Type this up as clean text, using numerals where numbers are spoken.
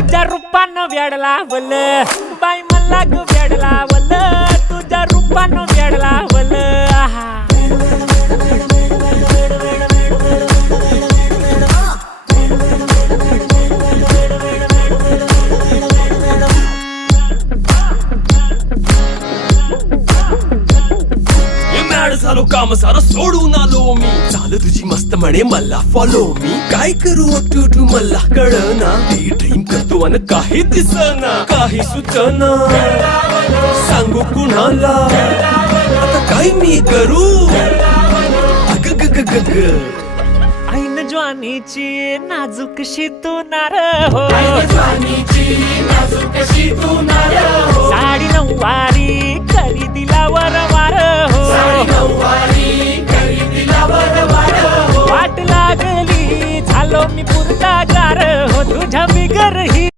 तुझ्या रूपानं वेड लावल बाई मला ग वेड लावल तुझ्या रूपानं वेड लावल आहा झालो काम सारं सोडून आलो मी चाल तुझी मस्त म्हणे मला फॉलो मी काय करू टू मला कळना ती ड्रीम करतो अन काही दिसना काही सुचना सांगू कुणाला आता काय मी करू अग ग ग ग ग ऐन ज्वानीची नाजूकशी तू नार हो साडी नऊवारी करी दिला वरवार हो वाट लागली झालो मी पुरता गार हो तुझ्या बिगर ही